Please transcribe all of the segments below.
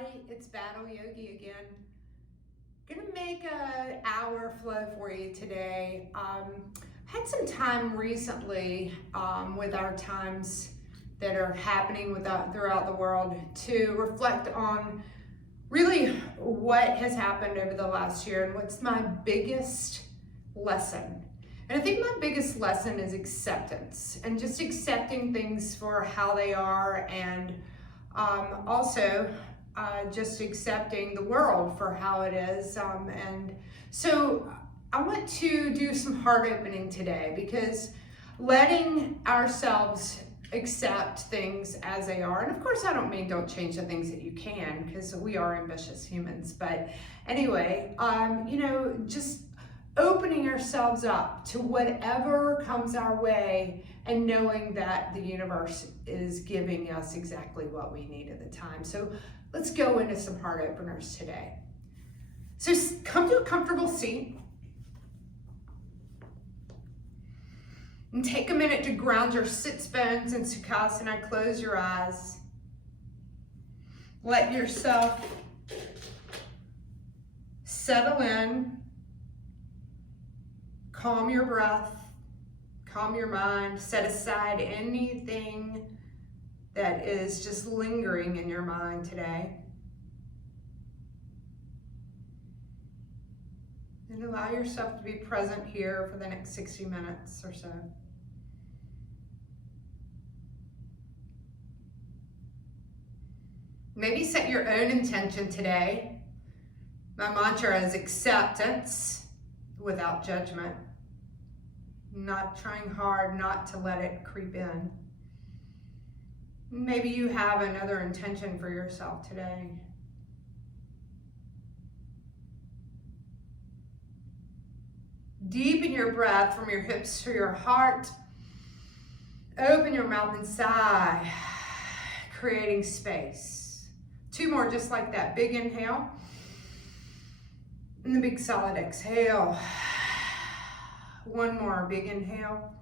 everybody, it's Battle Yogi again. Gonna make an hour flow for you today. Had some time recently with our times that are happening throughout the world to reflect on really what has happened over the last year and what's my biggest lesson. And I think my biggest lesson is acceptance and just accepting things for how they are, and also just accepting the world for how it is. And so I want to do some heart opening today, because letting ourselves accept things as they are, and of course I don't mean don't change the things that you can, because we are ambitious humans, but anyway, just opening ourselves up to whatever comes our way and knowing that the universe is giving us exactly what we need at the time. So let's go into some heart openers today. So come to a comfortable seat and take a minute to ground your sits bones in Sukhasana. Close your eyes. Let yourself settle in. Calm your breath, calm your mind, set aside anything that is just lingering in your mind today. And allow yourself to be present here for the next 60 minutes or so. Maybe set your own intention today. My mantra is acceptance without judgment. Not trying hard not to let it creep in. Maybe you have another intention for yourself today. Deepen your breath from your hips to your heart. Open your mouth and sigh, creating space. 2 more just like that. Big inhale. And the big solid exhale. 1 more big inhale.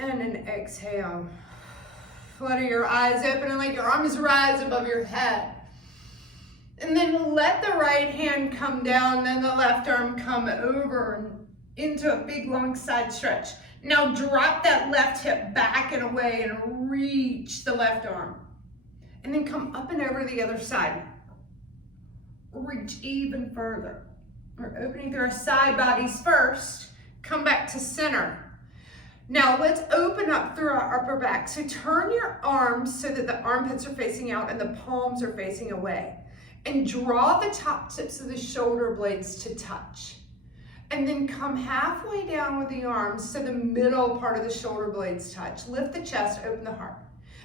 And an exhale. Flutter your eyes open and let your arms rise above your head. And then let the right hand come down, then the left arm come over and into a big long side stretch. Now drop that left hip back and away and reach the left arm. And then come up and over to the other side. Reach even further. We're opening through our side bodies first. Come back to center. Now let's open up through our upper back. So turn your arms so that the armpits are facing out and the palms are facing away. And draw the top tips of the shoulder blades to touch. And then come halfway down with the arms so the middle part of the shoulder blades touch. Lift the chest, open the heart.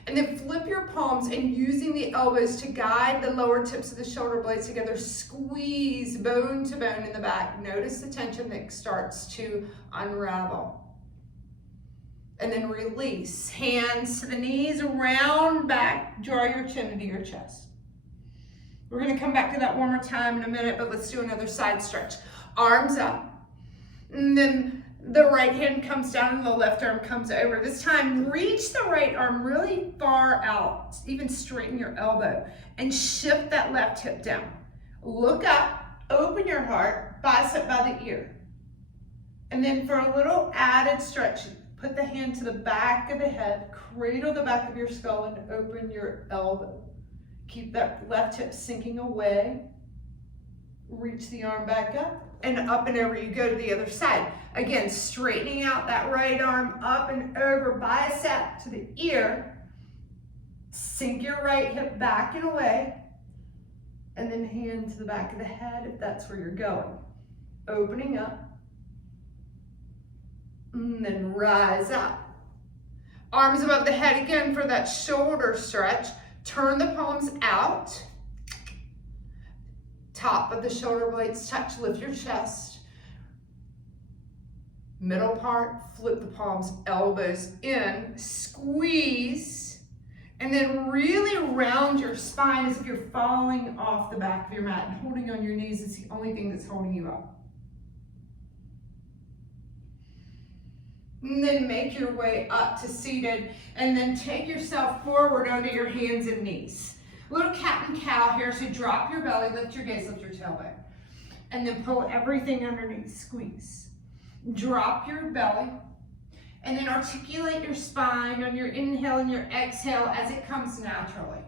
And then flip your palms, and using the elbows to guide the lower tips of the shoulder blades together, squeeze bone to bone in the back. Notice the tension that starts to unravel. And then release. Hands to the knees, round back, draw your chin into your chest. We're gonna come back to that one more time in a minute, but let's do another side stretch. Arms up. And then the right hand comes down and the left arm comes over. This time, reach the right arm really far out, even straighten your elbow, and shift that left hip down. Look up, open your heart, bicep by the ear. And then for a little added stretch, put the hand to the back of the head, cradle the back of your skull, and open your elbow. Keep that left hip sinking away. Reach the arm back up and over you go to the other side. Again, straightening out that right arm up and over, bicep to the ear. Sink your right hip back and away. And then hand to the back of the head if that's where you're going. Opening up. And then rise up. Arms above the head again for that shoulder stretch. Turn the palms out. Top of the shoulder blades touch, lift your chest. Middle part, flip the palms, elbows in, squeeze, and then really round your spine as if you're falling off the back of your mat, and holding on your knees is the only thing that's holding you up. And then make your way up to seated, and then take yourself forward onto your hands and knees. Little cat and cow here, so drop your belly, lift your gaze, lift your tailbone. And then pull everything underneath, squeeze. Drop your belly, and then articulate your spine on your inhale and your exhale as it comes naturally.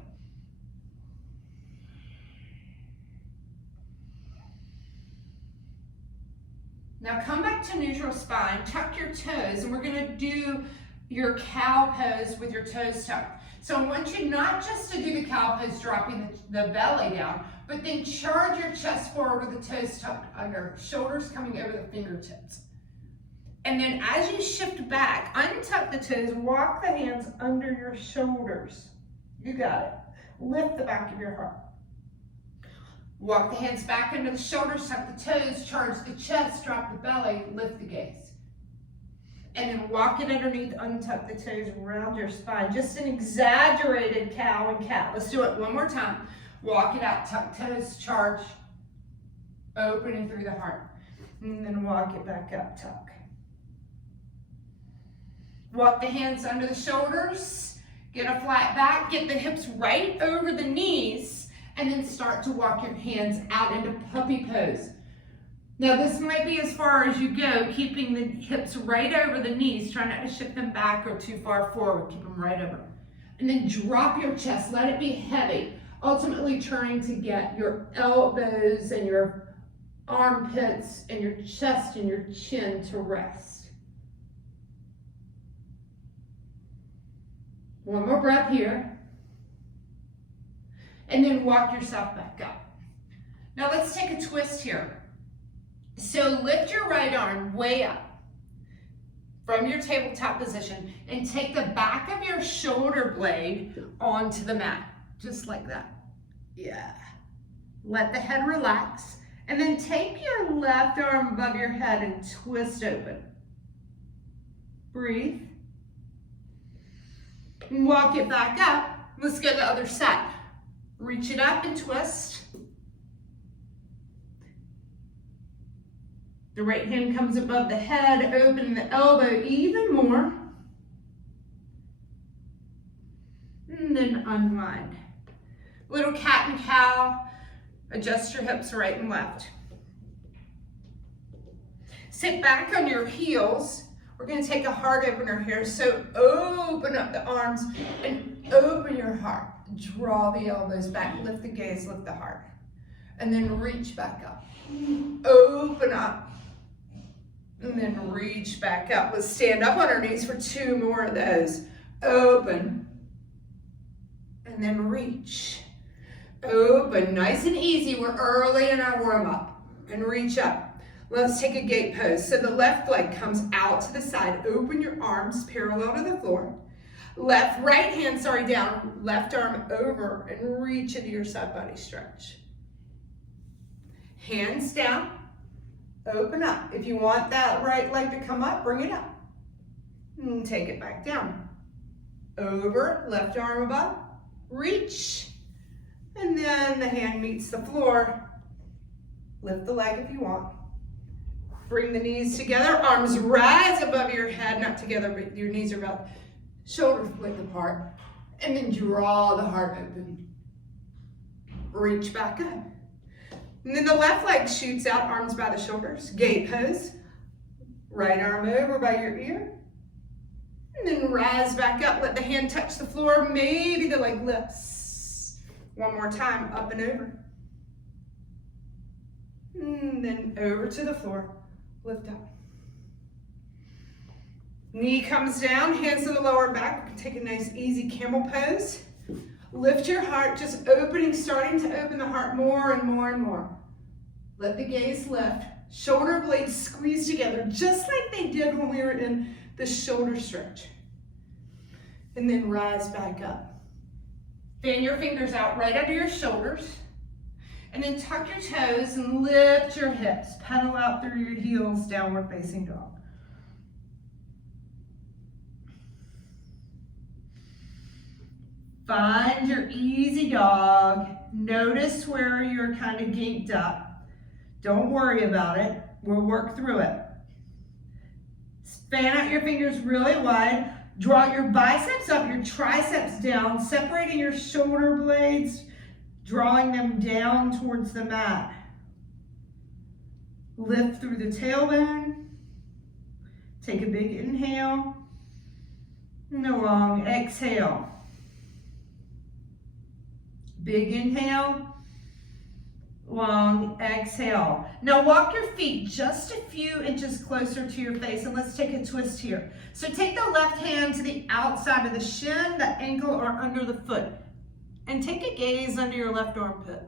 Now come back to neutral spine, tuck your toes, and we're gonna do your cow pose with your toes tucked. So I want you not just to do the cow pose, dropping the belly down, but then charge your chest forward with the toes tucked under, shoulders coming over the fingertips. And then as you shift back, untuck the toes, walk the hands under your shoulders. You got it. Lift the back of your heart. Walk the hands back into the shoulders, tuck the toes, charge the chest, drop the belly, lift the gaze. And then walk it underneath, untuck the toes, round your spine. Just an exaggerated cow and cat. Let's do it one more time. Walk it out, tuck toes, charge, opening through the heart. And then walk it back up, tuck. Walk the hands under the shoulders, get a flat back, get the hips right over the knees, and then start to walk your hands out into puppy pose. Now this might be as far as you go, keeping the hips right over the knees, try not to shift them back or too far forward, keep them right over. And then drop your chest, let it be heavy, ultimately trying to get your elbows and your armpits and your chest and your chin to rest. One more breath here. And then walk yourself back up. Now let's take a twist here. So lift your right arm way up from your tabletop position and take the back of your shoulder blade onto the mat, just like that. Yeah. Let the head relax, and then take your left arm above your head and twist open. Breathe. And walk it back up. Let's go to the other side. Reach it up and twist. The right hand comes above the head, open the elbow even more. And then unwind. Little cat and cow, adjust your hips right and left. Sit back on your heels. We're gonna take a heart opener here. So open up the arms and open your heart. Draw the elbows back, lift the gaze, lift the heart. And then reach back up. Open up. And then reach back up. Let's stand up on our knees for 2 more of those. Open. And then reach. Open, nice and easy. We're early in our warm up. And reach up. Let's take a gate pose. So the left leg comes out to the side. Open your arms parallel to the floor. Right hand down. Left arm over and reach into your side body stretch. Hands down. Open up. If you want that right leg to come up, bring it up. And take it back down. Over, left arm above. Reach. And then the hand meets the floor. Lift the leg if you want. Bring the knees together. Arms rise above your head, not together, but your knees are about shoulders width apart. And then draw the heart open. Reach back up. And then the left leg shoots out, arms by the shoulders. Gate pose. Right arm over by your ear. And then rise back up. Let the hand touch the floor. Maybe the leg lifts. One more time, up and over. And then over to the floor. Lift up. Knee comes down, hands to the lower back. We can take a nice easy camel pose. Lift your heart, just opening, starting to open the heart more and more and more. Let the gaze lift. Shoulder blades squeeze together, just like they did when we were in the shoulder stretch. And then rise back up. Fan your fingers out right under your shoulders. And then tuck your toes and lift your hips. Pedal out through your heels, downward facing dog. Find your easy dog. Notice where you're kind of gaped up. Don't worry about it. We'll work through it. Fan out your fingers really wide. Draw your biceps up, your triceps down, separating your shoulder blades, drawing them down towards the mat. Lift through the tailbone. Take a big inhale and a long exhale. Big inhale, long exhale. Now walk your feet just a few inches closer to your face, and let's take a twist here. So take the left hand to the outside of the shin, the ankle, or under the foot, and take a gaze under your left armpit.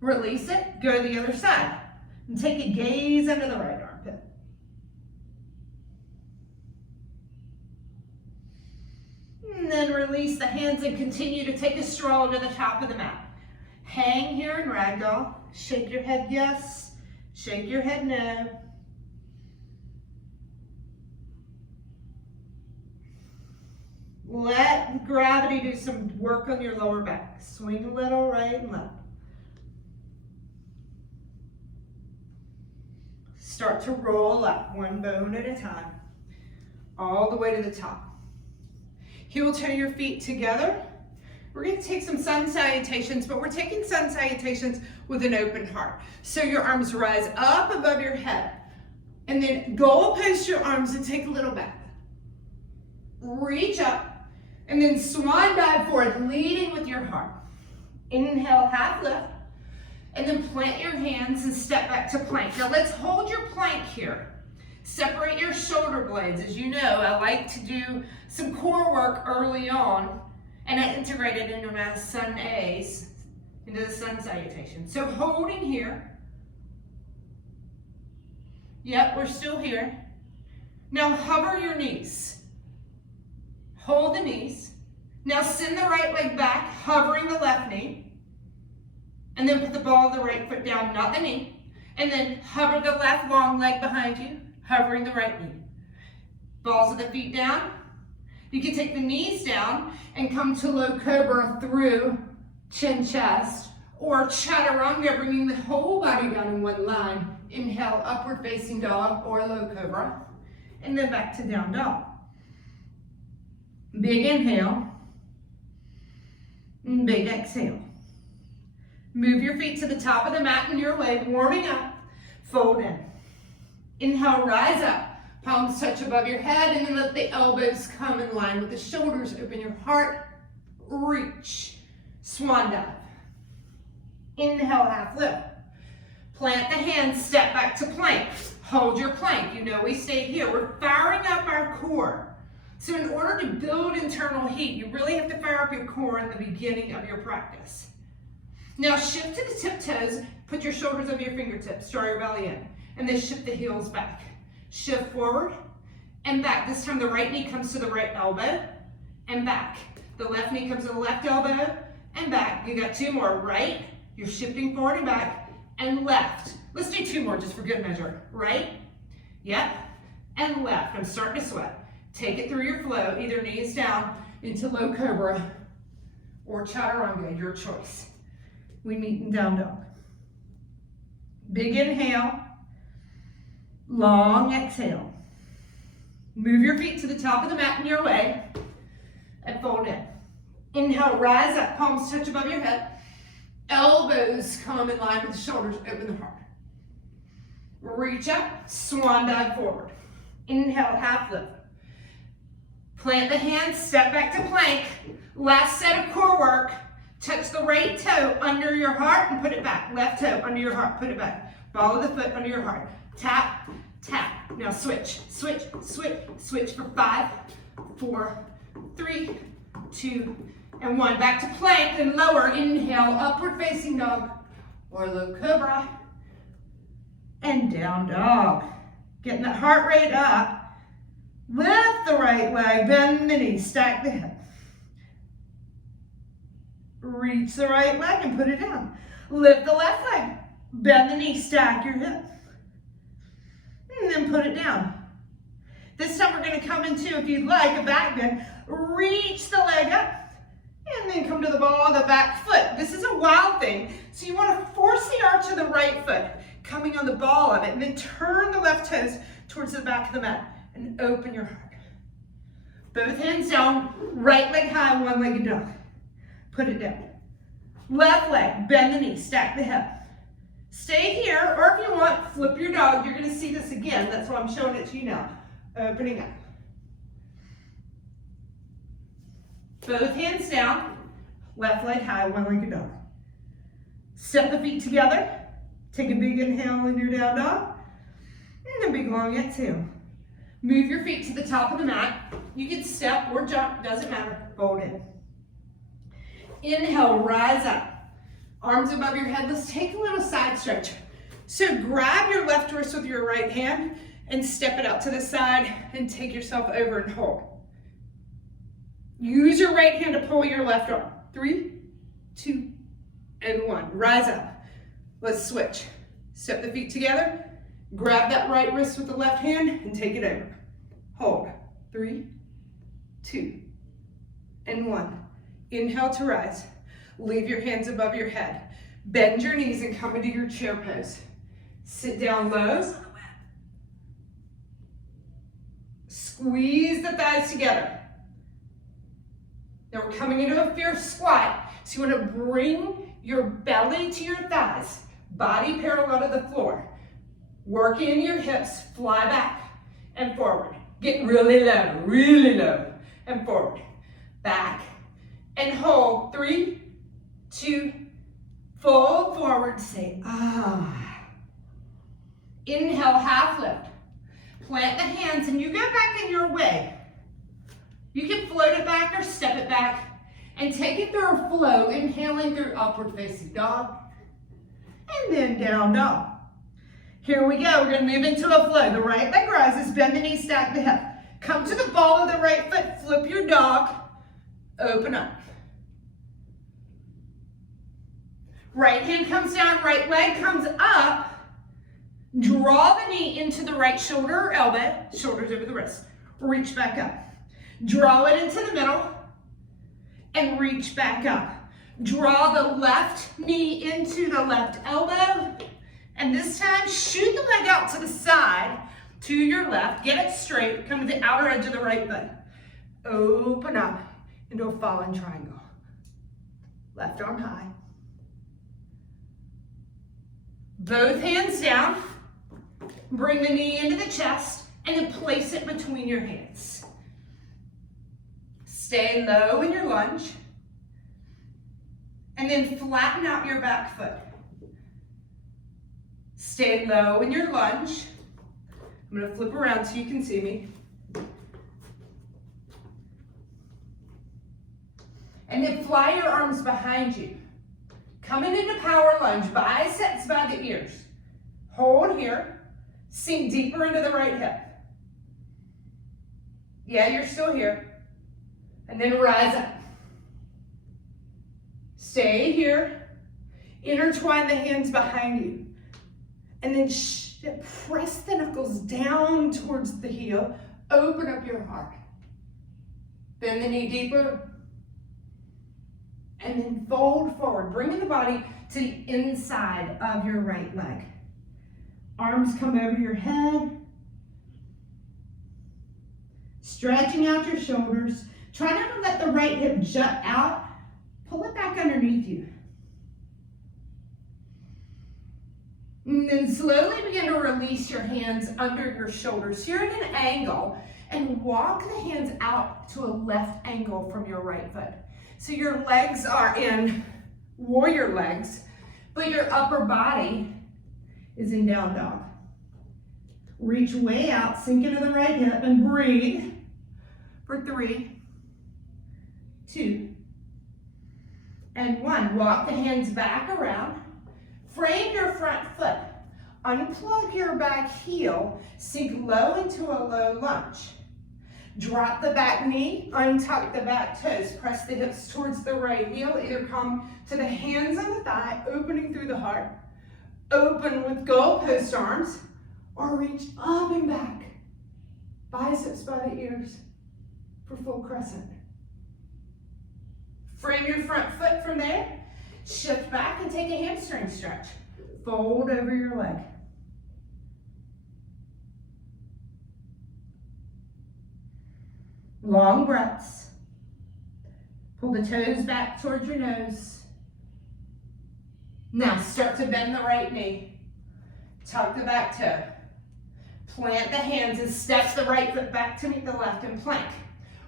Release it, go to the other side, and take a gaze under the right armpit. And then release the hands and continue to take a stroll to the top of the mat. Hang here in ragdoll. Shake your head yes, shake your head no. Let gravity do some work on your lower back. Swing a little right and left. Start to roll up one bone at a time, all the way to the top. Heel toe your feet together. We're going to take some sun salutations, but we're taking sun salutations with an open heart. So your arms rise up above your head, and then goal post your arms and take a little back. Reach up, and then swan dive forward, leading with your heart. Inhale, half lift, and then plant your hands and step back to plank. Now let's hold your plank here. Separate your shoulder blades. As you know, I like to do some core work early on, and I integrate it into my sun A's, into the sun salutation. So holding here. Yep, we're still here. Now hover your knees. Hold the knees. Now send the right leg back, hovering the left knee. And then put the ball of the right foot down, not the knee. And then hover the left long leg behind you, hovering the right knee. Balls of the feet down. You can take the knees down and come to low cobra through chin chest, or chaturanga, bringing the whole body down in one line. Inhale, upward facing dog or low cobra, and then back to down dog. Big inhale, and big exhale. Move your feet to the top of the mat in your way, warming up, fold in. Inhale, rise up, palms touch above your head, and then let the elbows come in line with the shoulders. Open your heart, reach, swan dive. Inhale, half lift. Plant the hands, step back to plank. Hold your plank. You know we stay here. We're firing up our core. So in order to build internal heat, you really have to fire up your core in the beginning of your practice. Now shift to the tiptoes, put your shoulders over your fingertips, draw your belly in, and then shift the heels back. Shift forward and back. This time the right knee comes to the right elbow and back. The left knee comes to the left elbow and back. You got two more. Right, you're shifting forward and back, and left. Let's do two more just for good measure. Right, yep, and left. I'm starting to sweat. Take it through your flow, either knees down into low cobra or chaturanga, your choice. We meet in down dog. Big inhale, long exhale. Move your feet to the top of the mat in your way and fold in. Inhale, rise up, palms touch above your head. Elbows come in line with the shoulders, open the heart. Reach up, swan dive forward. Inhale, half lift. Plant the hands, step back to plank. Last set of core work. Touch the right toe under your heart and put it back. Left toe under your heart, put it back. Ball of the foot under your heart. Tap, tap. Now switch, switch, switch, switch for 5, 4, 3, 2, and 1. Back to plank and lower. Inhale, upward facing dog or low cobra. And down dog. Getting that heart rate up. Lift the right leg, bend the knee, stack the hip. Reach the right leg and put it down. Lift the left leg, bend the knee, stack your hip. And then put it down. This time we're going to come into, if you'd like, a back bend. Reach the leg up and then come to the ball of the back foot. This is a wild thing. So you want to force the arch of the right foot. coming on the ball of it, and then turn the left toes towards the back of the mat and open your heart. Both hands down, right leg high, one-legged dog. Put it down. Left leg, bend the knee, stack the hip. Stay here, or if you want, flip your dog. You're gonna see this again. That's why I'm showing it to you now. Opening up. Both hands down, left leg high, one-legged dog. Step the feet together. Take a big inhale in your down dog, and a big long exhale. Move your feet to the top of the mat. You can step or jump, doesn't matter. Fold in. Inhale, rise up. Arms above your head. Let's take a little side stretch. So grab your left wrist with your right hand and step it out to the side and take yourself over and hold. Use your right hand to pull your left arm. 3, 2, and 1. Rise up. Let's switch. Step the feet together. Grab that right wrist with the left hand and take it over. Hold. 3, 2, and 1. Inhale to rise. Leave your hands above your head. Bend your knees and come into your chair pose. Sit down low. Squeeze the thighs together. Now we're coming into a fierce squat. So you want to bring your belly to your thighs. Body parallel to the floor. Work in your hips. Fly back and forward. Get really low, and forward. Back and hold. 3, 2, fold forward. Say, ah. Inhale, half lift. Plant the hands and you go back in your way. You can float it back or step it back and take it through a flow, inhaling through upward facing dog and then down dog. Here we go. We're going to move into a flow. The right leg rises, bend the knee, stack the hip. Come to the ball of the right foot, flip your dog, open up. Right hand comes down, right leg comes up. Draw the knee into the right shoulder or elbow, shoulders over the wrist. Reach back up. Draw it into the middle and reach back up. Draw the left knee into the left elbow. And this time, shoot the leg out to the side, to your left. Get it straight. Come to the outer edge of the right foot. Open up into a fallen triangle. Left arm high. Both hands down. Bring the knee into the chest and then place it between your hands. Stay low in your lunge. And then flatten out your back foot. Stay low in your lunge. I'm going to flip around so you can see me. And then fly your arms behind you. Coming into power lunge, biceps by the ears. Hold here. Sink deeper into the right hip. Yeah, you're still here. And then rise up. Stay here. Intertwine the hands behind you. And then press the knuckles down towards the heel. Open up your heart. Bend the knee deeper. And then fold forward. Bringing the body to the inside of your right leg. Arms come over your head. Stretching out your shoulders. Try not to let the right hip jut out. Pull it back underneath you. And then slowly begin to release your hands under your shoulders. You're at an angle and walk the hands out to a left angle from your right foot. So your legs are in warrior legs, but your upper body is in down dog. Reach way out, sink into the right hip and breathe for 3, 2, and 1. Walk the hands back around. Frame your front foot. Unplug your back heel. Sink low into a low lunge. Drop the back knee. Untuck the back toes. Press the hips towards the right heel. Either come to the hands on the thigh, opening through the heart. Open with goalpost arms. Or reach up and back. Biceps by the ears for full crescent. Frame your front foot from there. Shift back and take a hamstring stretch. Fold over your leg. Long breaths. Pull the toes back towards your nose. Now start to bend the right knee. Tuck the back toe. Plant the hands and step the right foot back to meet the left and plank.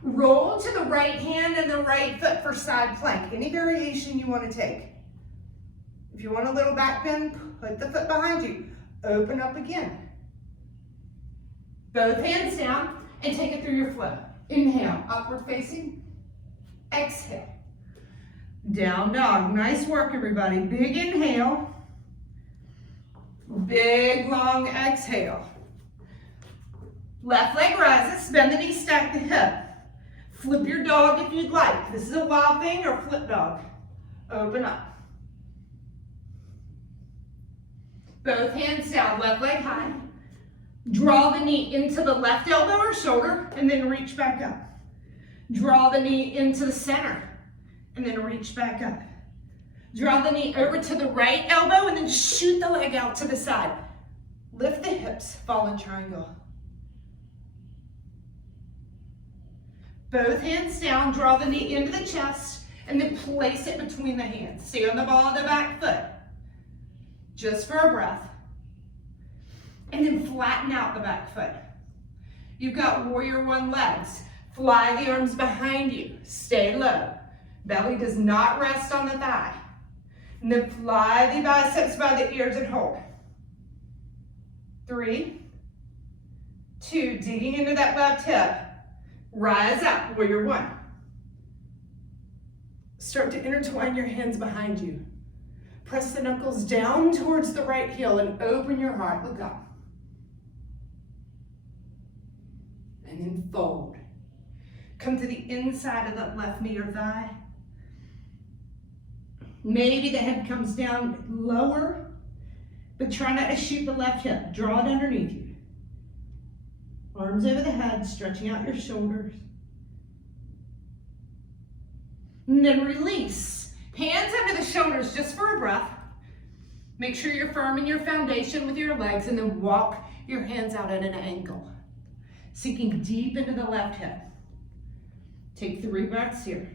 Roll to the right hand and the right foot for side plank. Any variation you want to take. If you want a little back bend, put the foot behind you. Open up again. Both hands down and take it through your flow. Inhale, upward facing. Exhale. Down dog. Nice work, everybody. Big inhale. Big, long exhale. Left leg rises. Bend the knee, stack the hip. Flip your dog if you'd like. This is a wild thing or flip dog. Open up. Both hands down, left leg high. Draw the knee into the left elbow or shoulder and then reach back up. Draw the knee into the center and then reach back up. Draw the knee over to the right elbow and then shoot the leg out to the side. Lift the hips, fallen triangle. Both hands down, draw the knee into the chest and then place it between the hands. Stay on the ball of the back foot. Just for a breath. And then flatten out the back foot. You've got warrior one legs. Fly the arms behind you. Stay low. Belly does not rest on the thigh. And then fly the biceps by the ears and hold. 3, 2, digging into that left hip. Rise up, warrior one. Start to intertwine your hands behind you. Press the knuckles down towards the right heel and open your heart. Look up. And then fold. Come to the inside of that left knee or thigh. Maybe the head comes down lower, but try not to shoot the left hip. Draw it underneath you. Arms over the head, stretching out your shoulders. And then release. Hands under the shoulders just for a breath. Make sure you're firm in your foundation with your legs and then walk your hands out at an angle. Sinking deep into the left hip. Take 3 breaths here.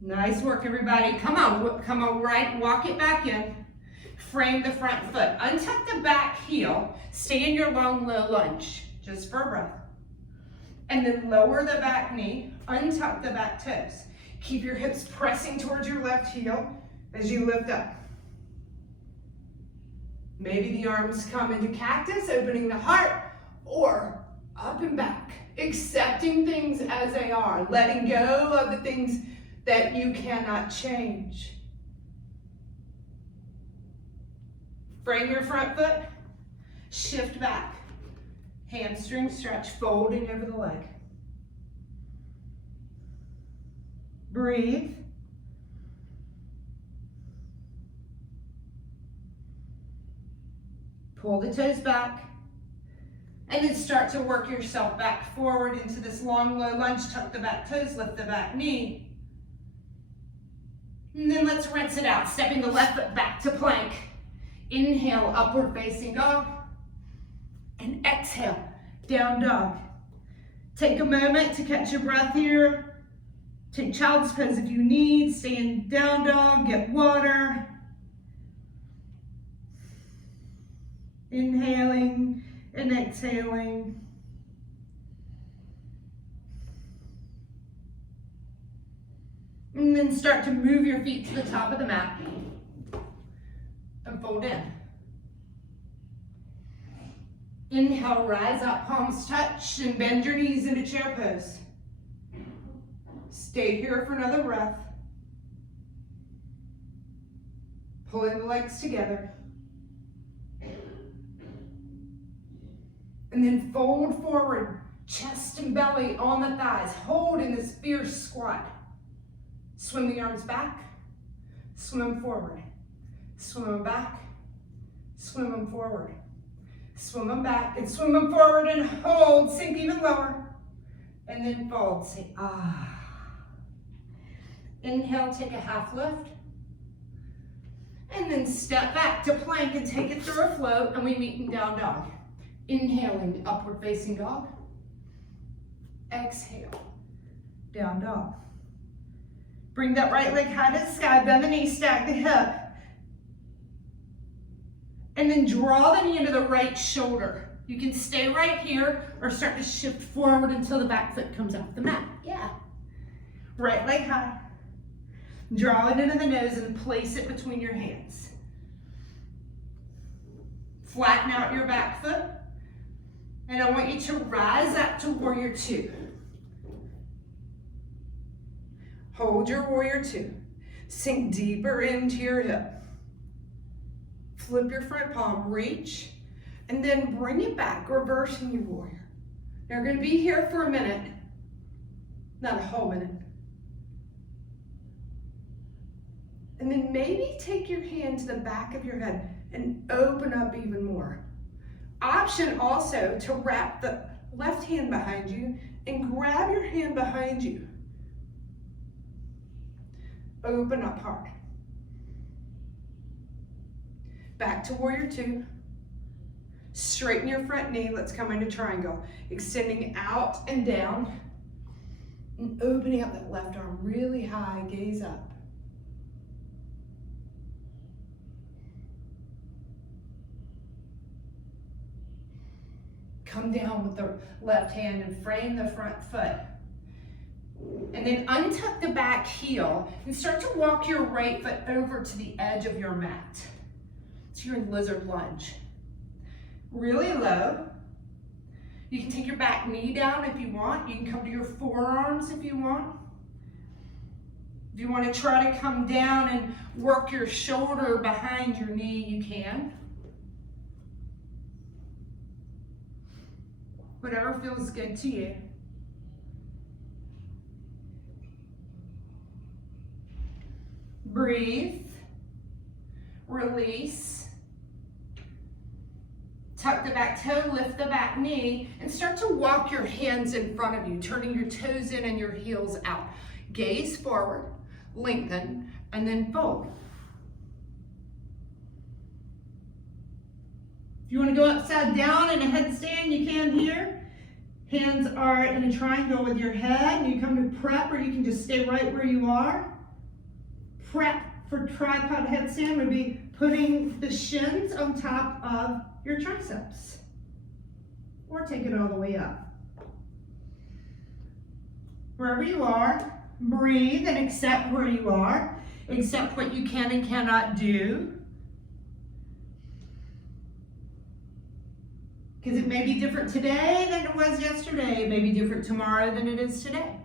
Nice work, everybody. Come on, right, walk it back in. Frame the front foot. Untuck the back heel. Stay in your long, low lunge, just for a breath. And then lower the back knee. Untuck the back toes. Keep your hips pressing towards your left heel as you lift up. Maybe the arms come into cactus, opening the heart, or up and back, accepting things as they are, letting go of the things that you cannot change. Frame your front foot, shift back, hamstring stretch, folding over the leg. Breathe. Pull the toes back, and then start to work yourself back forward into this long, low lunge. Tuck the back toes, lift the back knee. And then let's rinse it out, stepping the left foot back to plank. Inhale, upward facing dog. And exhale, down dog. Take a moment to catch your breath here. Take child's pose if you need. Stay in down dog, get water. Inhaling and exhaling. And then start to move your feet to the top of the mat and fold in. Inhale, rise up, palms touch, and bend your knees into chair pose. Stay here for another breath. Pulling the legs together. And then fold forward, chest and belly on the thighs. Hold in this fierce squat. Swim the arms back, swim forward. Swim them back, swim them forward. Swim them back and swim them forward and hold, sink even lower. And then fold, say ah. Inhale, take a half lift. And then step back to plank and take it through a float, and we meet in down dog. Inhaling, upward facing dog. Exhale, down dog. Bring that right leg high to the sky, bend the knee, stack the hip. And then draw the knee into the right shoulder. You can stay right here or start to shift forward until the back foot comes off the mat. Yeah. Right leg high. Draw it into the nose and place it between your hands. Flatten out your back foot. And I want you to rise up to warrior two. Hold your warrior two. Sink deeper into your hip. Flip your front palm, reach, and then bring it back, reversing your warrior. Now you're going to be here for a minute, not a whole minute. And then maybe take your hand to the back of your head and open up even more. Option also to wrap the left hand behind you and grab your hand behind you. Open up hard. Back to warrior two. Straighten your front knee. Let's come into triangle. Extending out and down. And opening up that left arm really high. Gaze up. Come down with the left hand and frame the front foot. And then untuck the back heel and start to walk your right foot over to the edge of your mat. So you're in lizard lunge. Really low. You can take your back knee down if you want. You can come to your forearms if you want. If you want to try to come down and work your shoulder behind your knee, you can. Whatever feels good to you. Breathe. Release. Tuck the back toe, lift the back knee, and start to walk your hands in front of you, turning your toes in and your heels out. Gaze forward, lengthen, and then fold. If you want to go upside down in a headstand, you can here. Hands are in a triangle with your head. You come to prep, or you can just stay right where you are. Prep for tripod headstand would be putting the shins on top of your triceps, or take it all the way up. Wherever you are, breathe and accept where you are. Accept what you can and cannot do. Because it may be different today than it was yesterday. It may be different tomorrow than it is today.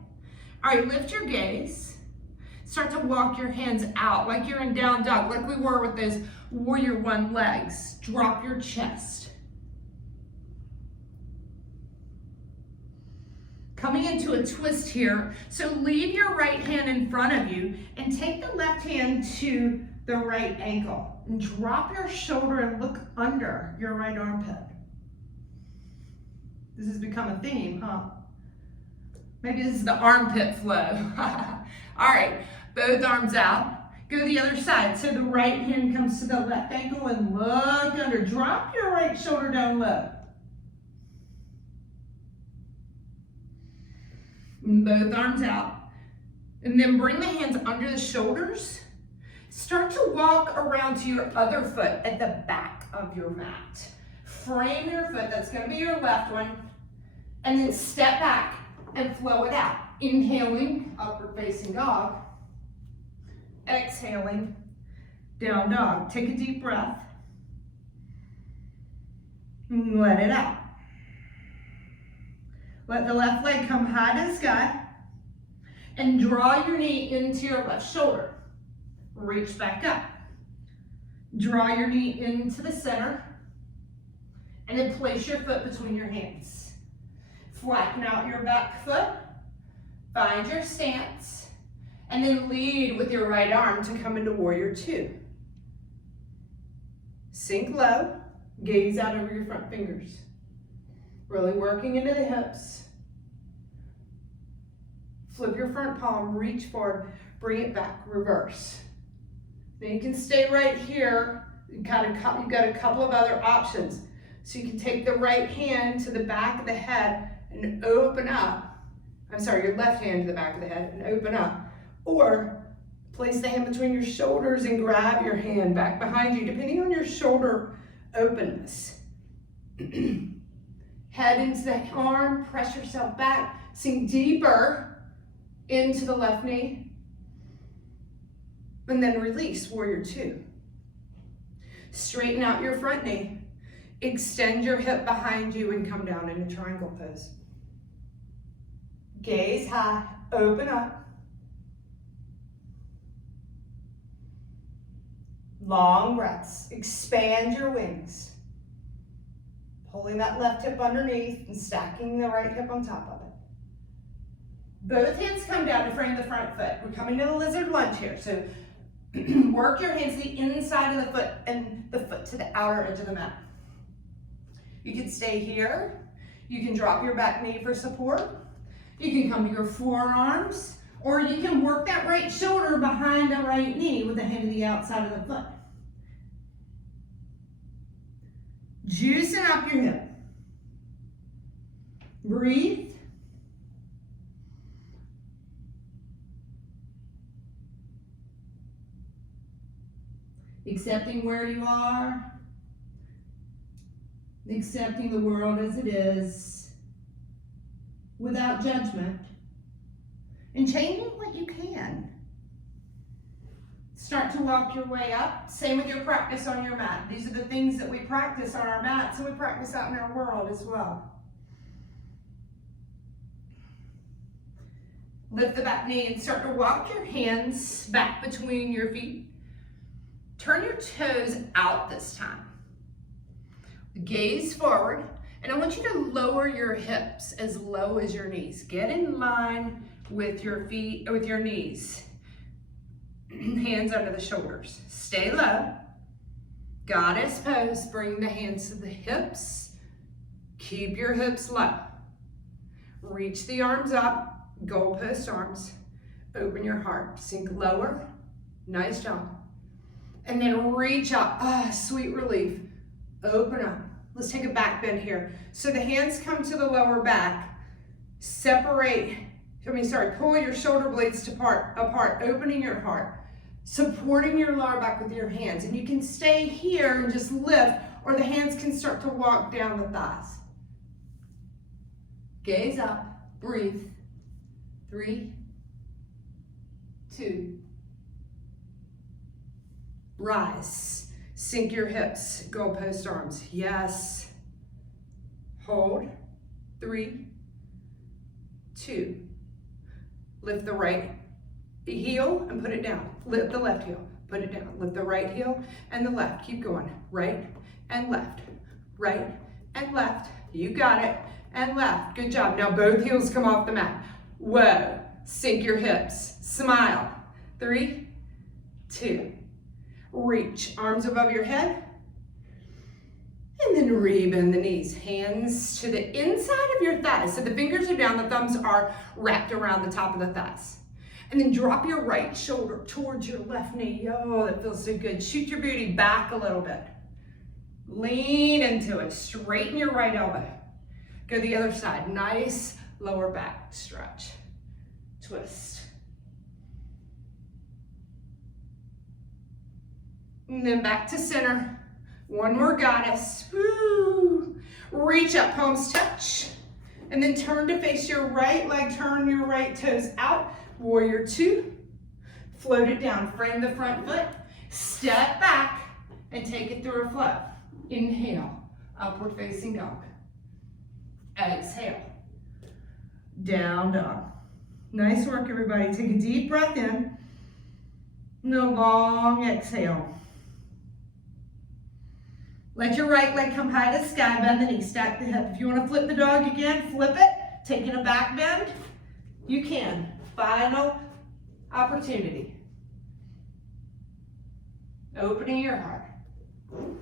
All right, lift your gaze. Start to walk your hands out like you're in down dog, like we were with those warrior one legs. Drop your chest. Coming into a twist here. So leave your right hand in front of you and take the left hand to the right ankle. And drop your shoulder and look under your right armpit. This has become a theme, huh? Maybe this is the armpit flow. All right, both arms out. Go the other side. So the right hand comes to the left ankle and look under. Drop your right shoulder down low. And both arms out. And then bring the hands under the shoulders. Start to walk around to your other foot at the back of your mat. Frame your foot, that's going to be your left one. And then step back and flow it out. Inhaling, upward facing dog. Exhaling, down dog. Take a deep breath. And let it out. Let the left leg come high to the sky. And draw your knee into your left shoulder. Reach back up. Draw your knee into the center. And then place your foot between your hands. Flatten out your back foot. Find your stance. And then lead with your right arm to come into warrior two. Sink low. Gaze out over your front fingers. Really working into the hips. Flip your front palm. Reach forward. Bring it back. Reverse. Then you can stay right here. You've got a couple of other options. So you can take the right hand to the back of the head and open up. I'm sorry, your left hand to the back of the head and open up. Or place the hand between your shoulders and grab your hand back behind you, depending on your shoulder openness. Head into the arm, press yourself back, sink deeper into the left knee, and then release, warrior two. Straighten out your front knee, extend your hip behind you and come down into triangle pose. Gaze high, open up. Long breaths, expand your wings. Pulling that left hip underneath and stacking the right hip on top of it. Both hands come down to frame the front foot. We're coming to the lizard lunge here. So work your hands to the inside of the foot and the foot to the outer edge of the mat. You can stay here. You can drop your back knee for support. You can come to your forearms, or you can work that right shoulder behind the right knee with the hand to the outside of the foot. Juicing up your hip. Breathe. Accepting where you are. Accepting the world as it is, without judgment. And changing what you can. Start to walk your way up. Same with your practice on your mat. These are the things that we practice on our mats and we practice out in our world as well. Lift the back knee and start to walk your hands back between your feet. Turn your toes out this time. Gaze forward, and I want you to lower your hips as low as your knees. Get in line with your feet, with your knees. Hands under the shoulders. Stay low. Goddess pose. Bring the hands to the hips. Keep your hips low. Reach the arms up. Goalpost arms. Open your heart. Sink lower. Nice job. And then reach up. Ah, sweet relief. Open up. Let's take a back bend here. So the hands come to the lower back. Pull your shoulder blades apart, opening your heart. Supporting your lower back with your hands. And you can stay here and just lift, or the hands can start to walk down the thighs. Gaze up, breathe. 3, 2, rise. Sink your hips, goalpost arms. Yes. Hold. 3, 2. Lift the right heel and put it down. Lift the left heel, put it down. Lift the right heel and the left. Keep going. Right and left. Right and left. You got it. And left. Good job. Now both heels come off the mat. Whoa. Sink your hips. Smile. 3, 2. Reach. Arms above your head. And then rebend the knees. Hands to the inside of your thighs. So the fingers are down, the thumbs are wrapped around the top of the thighs. And then drop your right shoulder towards your left knee. Oh, that feels so good. Shoot your booty back a little bit. Lean into it. Straighten your right elbow. Go the other side. Nice lower back stretch. Twist. And then back to center. One more goddess. Woo. Reach up, palms touch. And then turn to face your right leg. Turn your right toes out. Warrior two. Float it down. Frame the front foot. Step back and take it through a flow. Inhale. Upward facing dog. Exhale. Down dog. Nice work, everybody. Take a deep breath in. And a long exhale. Let your right leg come high to the sky, bend the knee, stack the hip. If you want to flip the dog again, flip it. Taking a back bend, you can. Final opportunity. Opening your heart.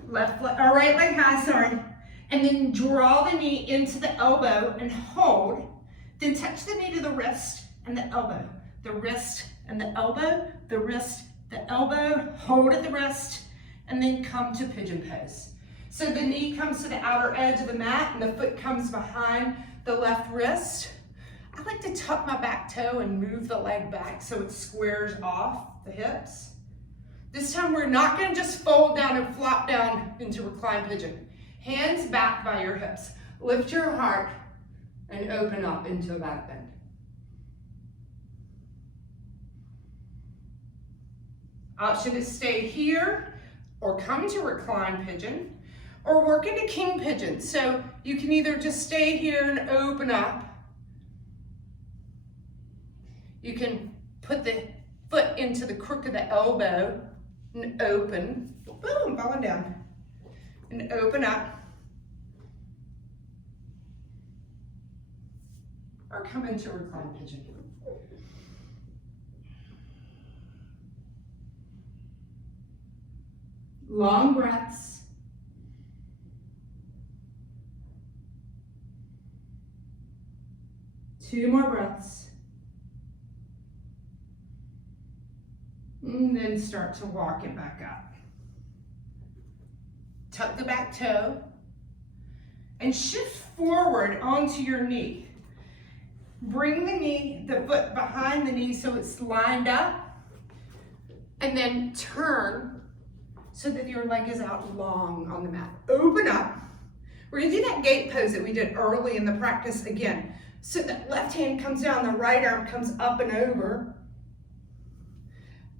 Right leg high, sorry. And then draw the knee into the elbow and hold. Then touch the knee to the wrist and the elbow. The wrist and the elbow, the wrist the elbow, hold at the wrist, and then come to pigeon pose. So the knee comes to the outer edge of the mat and the foot comes behind the left wrist. I like to tuck my back toe and move the leg back so it squares off the hips. This time we're not going to just fold down and flop down into reclined pigeon. Hands back by your hips. Lift your heart and open up into a back bend. Option to stay here or come to reclined pigeon or work into king pigeon. So you can either just stay here and open up. You can put the foot into the crook of the elbow and open. Boom, falling down. And open up. Or come into reclined pigeon. Long breaths. Two more breaths. And then start to walk it back up. Tuck the back toe and shift forward onto your knee. Bring the knee, the foot behind the knee so it's lined up, and then turn so that your leg is out long on the mat. Open up. We're gonna do that gate pose that we did early in the practice again. So the left hand comes down, the right arm comes up and over.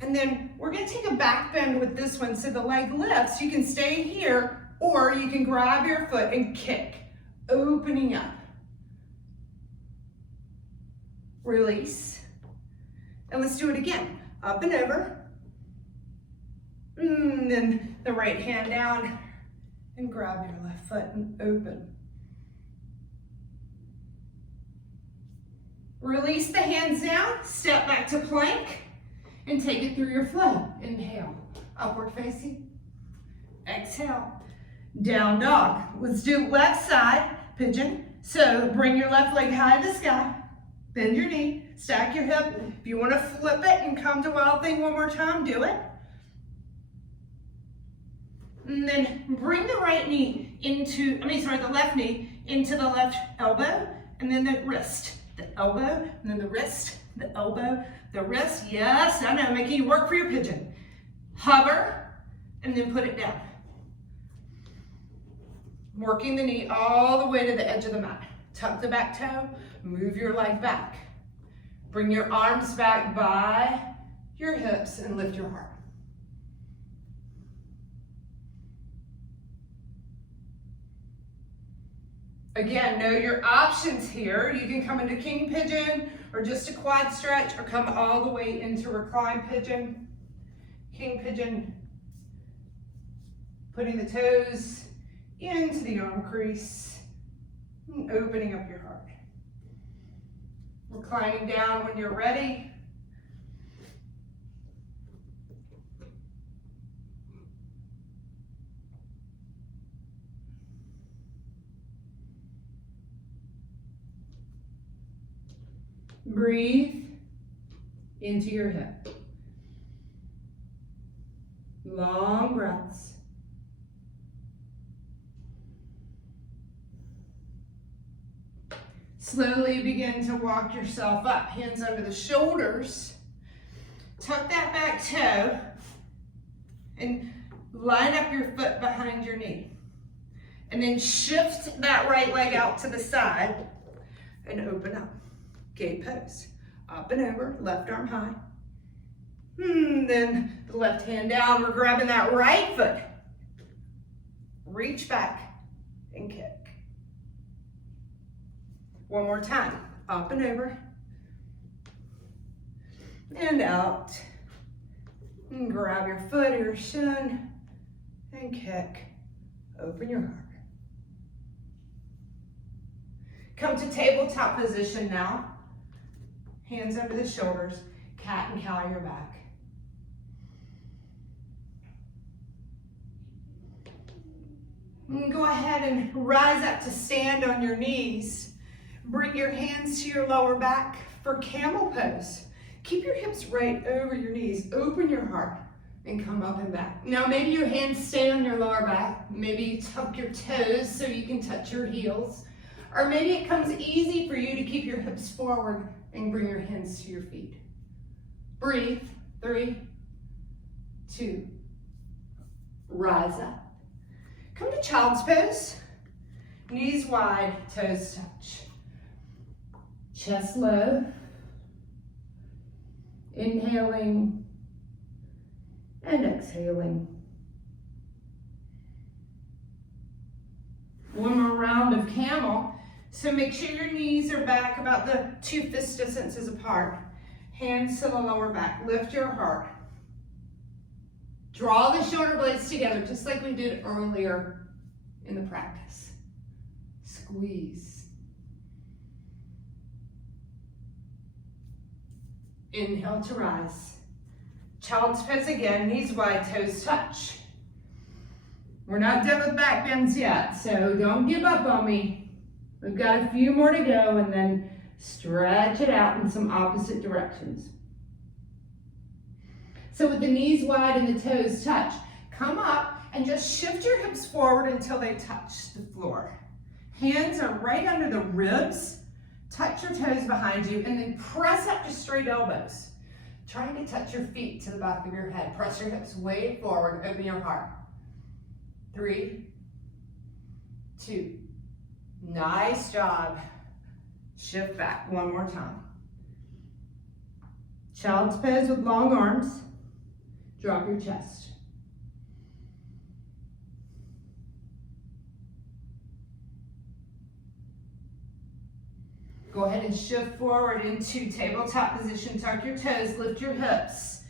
And then we're gonna take a back bend with this one so the leg lifts. You can stay here or you can grab your foot and kick, opening up. Release. And let's do it again. Up and over. And then the right hand down and grab your left foot and open. Release the hands down, step back to plank, and take it through your flow. Inhale, upward facing. Exhale, down dog. Let's do left side pigeon. So bring your left leg high to the sky, bend your knee, stack your hip. If you want to flip it and come to wild thing one more time, do it. And then bring the right knee into, the left knee into the left elbow, and then the wrist. The elbow, and then the wrist, the elbow, the wrist. Yes, I know, making you work for your pigeon. Hover, and then put it down. Working the knee all the way to the edge of the mat. Tuck the back toe, move your leg back. Bring your arms back by your hips and lift your heart. Again, know your options here. You can come into king pigeon or just a quad stretch or come all the way into reclined pigeon. King pigeon, putting the toes into the arm crease and opening up your heart. Reclining down when you're ready. Breathe into your hip. Long breaths. Slowly begin to walk yourself up. Hands under the shoulders. Tuck that back toe and line up your foot behind your knee. And then shift that right leg out to the side and open up. Gate pose. Up and over, left arm high. Then the left hand down. We're grabbing that right foot. Reach back and kick. One more time. Up and over. And out. And grab your foot or your shin and kick. Open your heart. Come to tabletop position now. Hands under the shoulders, cat and cow your back. And go ahead and rise up to stand on your knees. Bring your hands to your lower back for camel pose. Keep your hips right over your knees. Open your heart and come up and back. Now maybe your hands stay on your lower back. Maybe you tuck your toes so you can touch your heels. Or maybe it comes easy for you to keep your hips forward and bring your hands to your feet. Breathe. 3, 2, rise up. Come to child's pose. Knees wide, toes touch. Chest low. Inhaling and exhaling. One more round of camel. So make sure your knees are back about the 2 fist distances apart. Hands to the lower back. Lift your heart. Draw the shoulder blades together just like we did earlier in the practice. Squeeze. Inhale to rise. Child's pose again, knees wide, toes touch. We're not done with back bends yet, so don't give up on me. We've got a few more to go, and then stretch it out in some opposite directions. So with the knees wide and the toes touch, come up and just shift your hips forward until they touch the floor. Hands are right under the ribs. Touch your toes behind you and then press up to straight elbows. Trying to touch your feet to the back of your head. Press your hips way forward, open your heart. 3, 2, nice job. Shift back one more time. Child's pose with long arms. Drop your chest. Go ahead and shift forward into tabletop position. Tuck your toes, lift your hips,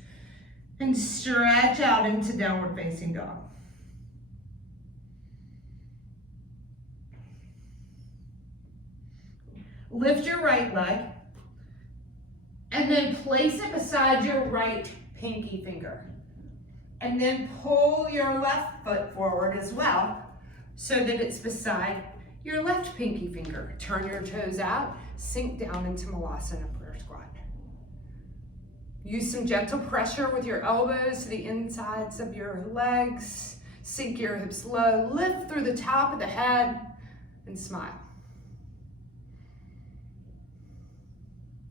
and stretch out into downward facing dog. Lift your right leg, and then place it beside your right pinky finger. And then pull your left foot forward as well, so that it's beside your left pinky finger. Turn your toes out, sink down into Malasana prayer squat. Use some gentle pressure with your elbows to the insides of your legs. Sink your hips low, lift through the top of the head, and smile.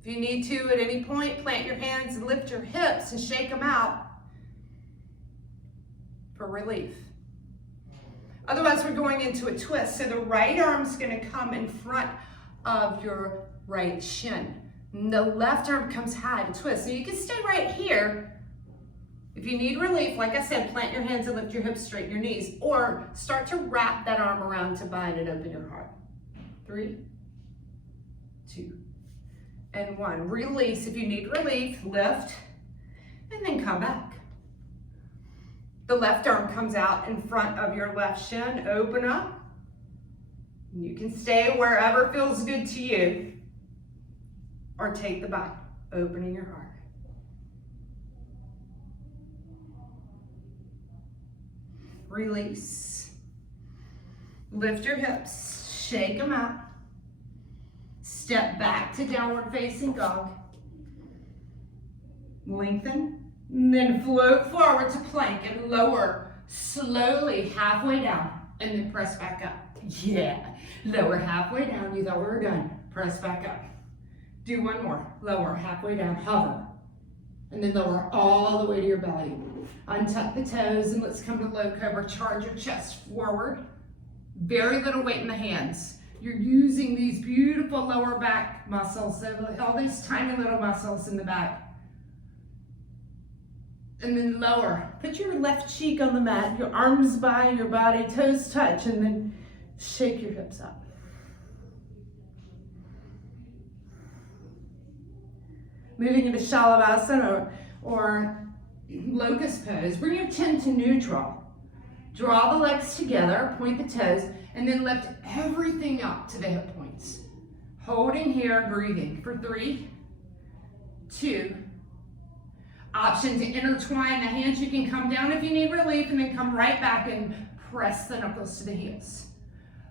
If you need to at any point, plant your hands and lift your hips and shake them out for relief. Otherwise, we're going into a twist. So the right arm's gonna come in front of your right shin. And the left arm comes high to twist. So you can stay right here. If you need relief, like I said, plant your hands and lift your hips, straighten your knees, or start to wrap that arm around to bind and open your heart. 3, 2, and 1. Release. If you need relief, lift, and then come back. The left arm comes out in front of your left shin. Open up. You can stay wherever feels good to you, or take the bind, opening your heart. Release. Lift your hips, shake them out. Step back to downward facing dog. Lengthen, and then float forward to plank and lower slowly halfway down, and then press back up. Yeah, lower halfway down. You thought we were done. Press back up. Do one more. Lower halfway down, hover, and then lower all the way to your belly. Untuck the toes, and let's come to low cobra. Charge your chest forward. Very little weight in the hands. You're using these beautiful lower back muscles, so all these tiny little muscles in the back. And then lower. Put your left cheek on the mat, your arms by your body, toes touch, and then shake your hips up. Moving into Shalabhasana or locust pose. Bring your chin to neutral. Draw the legs together, point the toes, and then lift everything up to the hip points. Holding here, breathing for 3, 2. Option to intertwine the hands. You can come down if you need relief and then come right back and press the knuckles to the heels.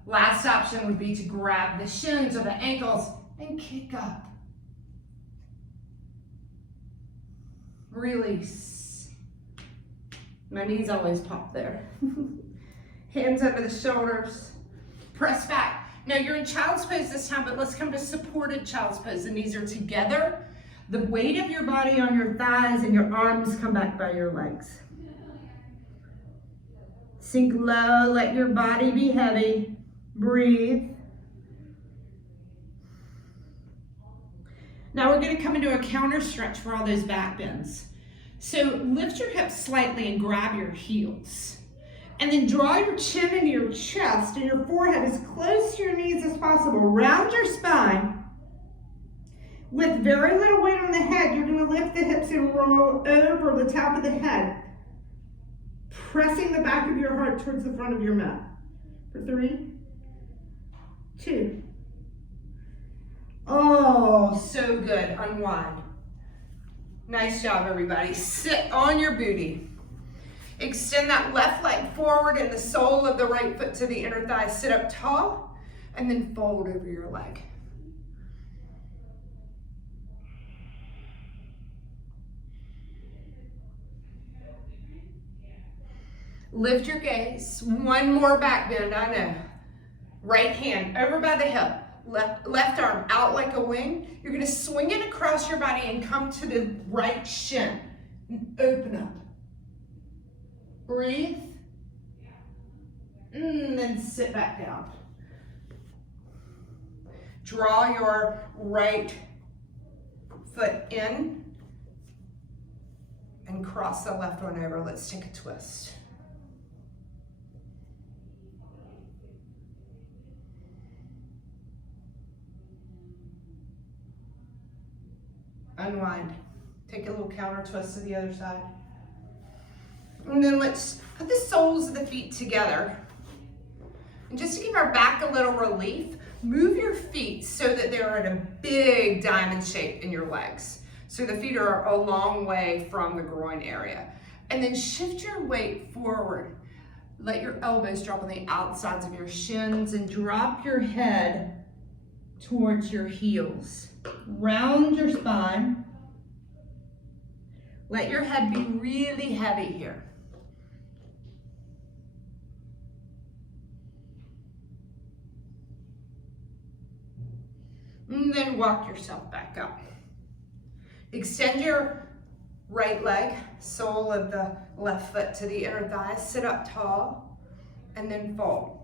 Last option would be to grab the shins or the ankles and kick up. Release. My knees always pop there. Hands over the shoulders. Press back. Now you're in child's pose this time, but let's come to supported child's pose. The knees are together. The weight of your body on your thighs and your arms come back by your legs. Sink low, let your body be heavy. Breathe. Now we're going to come into a counter stretch for all those back bends. So lift your hips slightly and grab your heels. And then draw your chin into your chest and your forehead as close to your knees as possible. Round your spine. With very little weight on the head, you're going to lift the hips and roll over the top of the head, pressing the back of your heart towards the front of your mat. For 3, 2. Oh, so good. Unwind. Nice job, everybody. Sit on your booty. Extend that left leg forward and the sole of the right foot to the inner thigh. Sit up tall and then fold over your leg. Lift your gaze. One more back bend, I know. Right hand over by the hip. Left arm out like a wing. You're going to swing it across your body and come to the right shin. Open up. Breathe. And then sit back down. Draw your right foot in and cross the left one over. Let's take a twist. Unwind. Take a little counter twist to the other side. And then let's put the soles of the feet together. And just to give our back a little relief, move your feet so that they're in a big diamond shape in your legs. So the feet are a long way from the groin area. And then shift your weight forward. Let your elbows drop on the outsides of your shins and drop your head towards your heels. Round your spine. Let your head be really heavy here. And then walk yourself back up. Extend your right leg, sole of the left foot to the inner thigh. Sit up tall and then fold.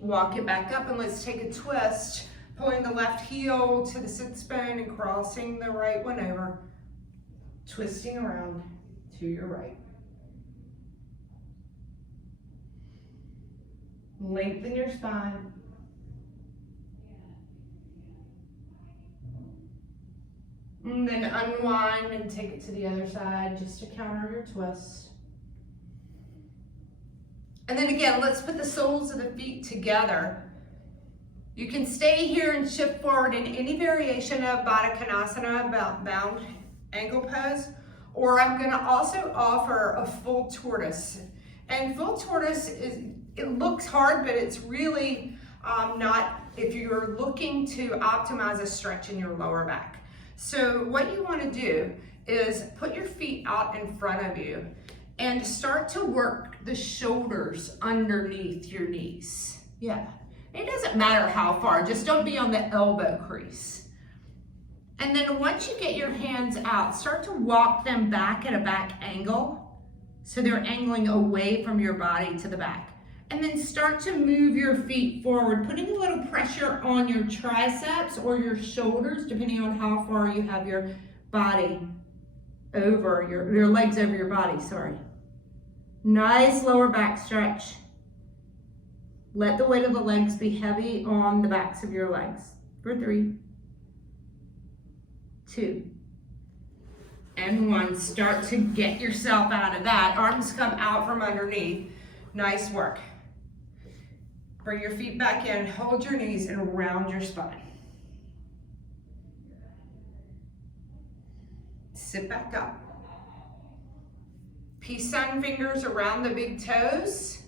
Walk it back up and let's take a twist, pulling the left heel to the sits bone and crossing the right one over, twisting around to your right. Lengthen your spine. And then unwind and take it to the other side just to counter your twist. And then again, let's put the soles of the feet together. You can stay here and shift forward in any variation of Baddha Konasana, bound angle pose, or I'm going to also offer a full tortoise. And full tortoise it looks hard, but it's really not if you're looking to optimize a stretch in your lower back. So what you want to do is put your feet out in front of you and start to work the shoulders underneath your knees. Yeah, it doesn't matter how far, just don't be on the elbow crease. And then once you get your hands out, start to walk them back at a back angle, so they're angling away from your body to the back. And then start to move your feet forward, putting a little pressure on your triceps or your shoulders, depending on how far you have your body over, your legs over your body, sorry. Nice lower back stretch. Let the weight of the legs be heavy on the backs of your legs. For 3, 2, and 1. Start to get yourself out of that. Arms come out from underneath. Nice work. Bring your feet back in, hold your knees, and round your spine. Sit back up. Peace sign fingers around the big toes.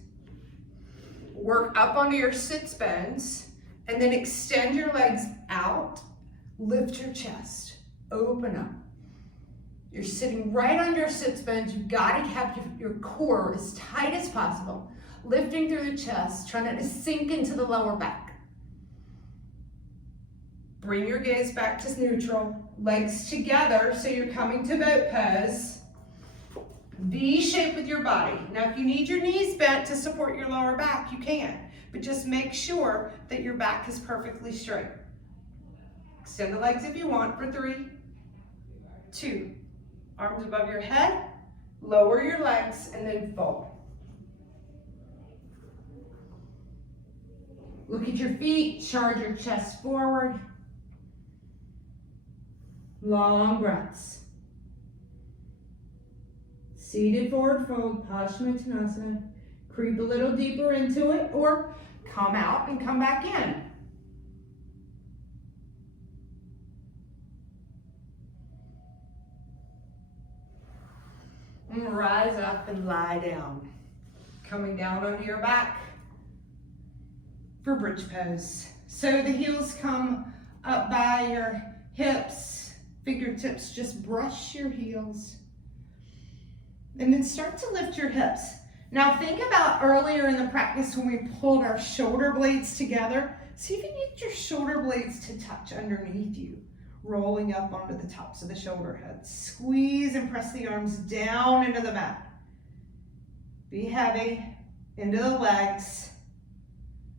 Work up onto your sits bones, and then extend your legs out. Lift your chest, open up. You're sitting right on your sits bones. You've got to have your core as tight as possible. Lifting through the chest, trying not to sink into the lower back. Bring your gaze back to neutral. Legs together, so you're coming to boat pose. V shape with your body. Now, if you need your knees bent to support your lower back, you can. But just make sure that your back is perfectly straight. Extend the legs if you want for 3, 2. Arms above your head. Lower your legs and then fold. Look at your feet. Charge your chest forward. Long breaths. Seated forward fold, Paschimottanasana. Creep a little deeper into it or come out and come back in. And rise up and lie down. Coming down onto your back for bridge pose. So the heels come up by your hips, fingertips just brush your heels. And then start to lift your hips. Now think about earlier in the practice when we pulled our shoulder blades together. See if you can get your shoulder blades to touch underneath you, rolling up onto the tops of the shoulder heads. Squeeze and press the arms down into the mat. Be heavy into the legs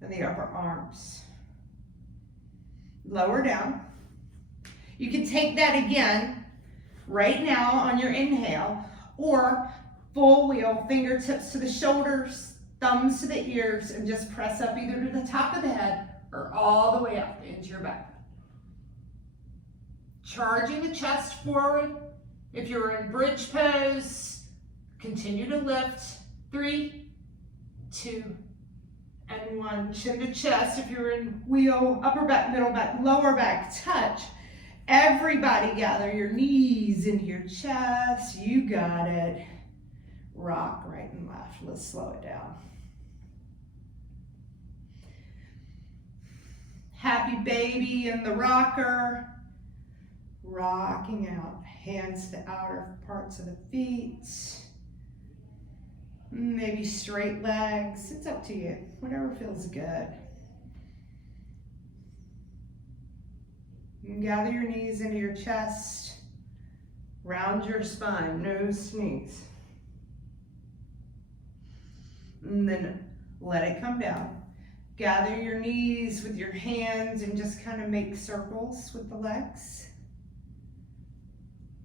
and the upper arms. Lower down. You can take that again right now on your inhale, or full wheel, fingertips to the shoulders, thumbs to the ears, and just press up either to the top of the head or all the way up into your back. Charging the chest forward. If you're in bridge pose, continue to lift. 3, 2, and 1. Chin to chest. If you're in wheel, upper back, middle back, lower back, touch. Everybody gather your knees into your chest. You got it. Rock right and left. Let's slow it down. Happy baby in the rocker. Rocking out. Hands to the outer parts of the feet. Maybe straight legs. It's up to you. Whatever feels good. You can gather your knees into your chest. Round your spine. No sneeze. And then let it come down. Gather your knees with your hands and just kind of make circles with the legs.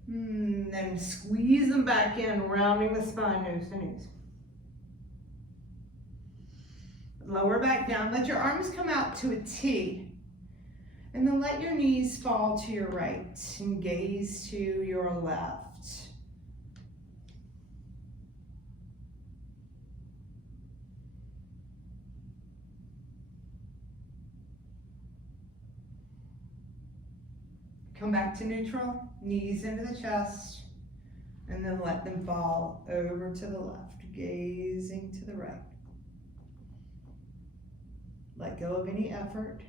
And then squeeze them back in, rounding the spine, nose to knees. Lower back down. Let your arms come out to a T. And then let your knees fall to your right and gaze to your left. Come back to neutral, knees into the chest, and then let them fall over to the left, gazing to the right. Let go of any effort.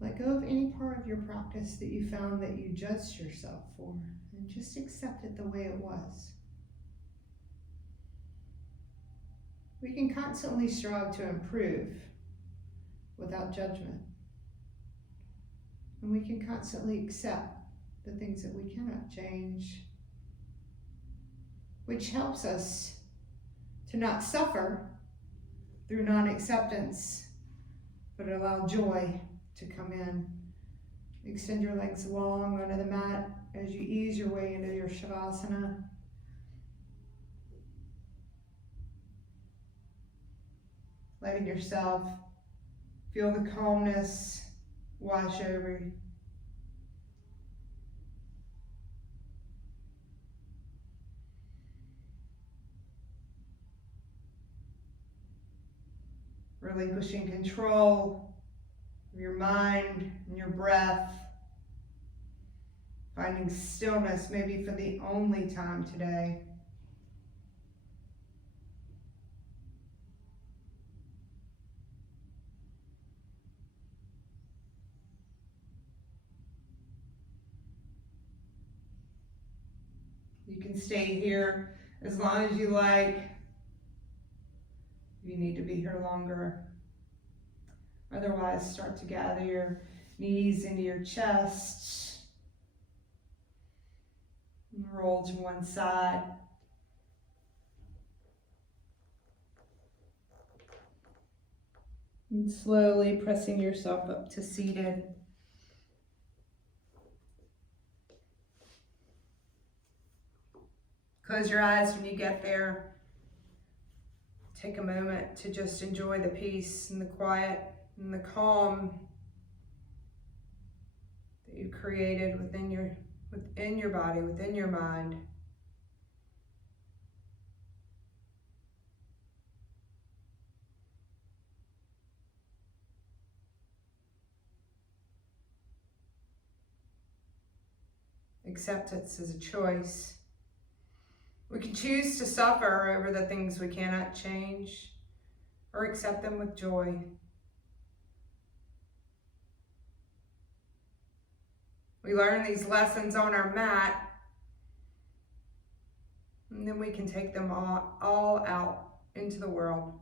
Let go of any part of your practice that you found that you judged yourself for, and just accept it the way it was. We can constantly strive to improve without judgment. And we can constantly accept the things that we cannot change, which helps us to not suffer through non-acceptance, but allow joy to come in. Extend your legs long onto the mat as you ease your way into your Shavasana. Letting yourself feel the calmness wash over you. Relinquishing control of your mind and your breath. Finding stillness maybe for the only time today. You can stay here as long as you like. You need to be here longer. Otherwise, start to gather your knees into your chest. And roll to one side. And slowly pressing yourself up to seated. Close your eyes when you get there. Take a moment to just enjoy the peace and the quiet and the calm that you created within your body, within your mind. Acceptance is a choice. We can choose to suffer over the things we cannot change, or accept them with joy. We learn these lessons on our mat, and then we can take them all out into the world.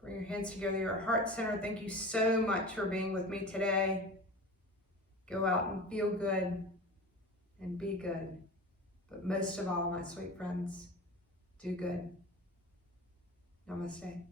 Bring your hands together, your heart center. Thank you so much for being with me today. Go out and feel good and be good. But most of all, my sweet friends, do good. Namaste.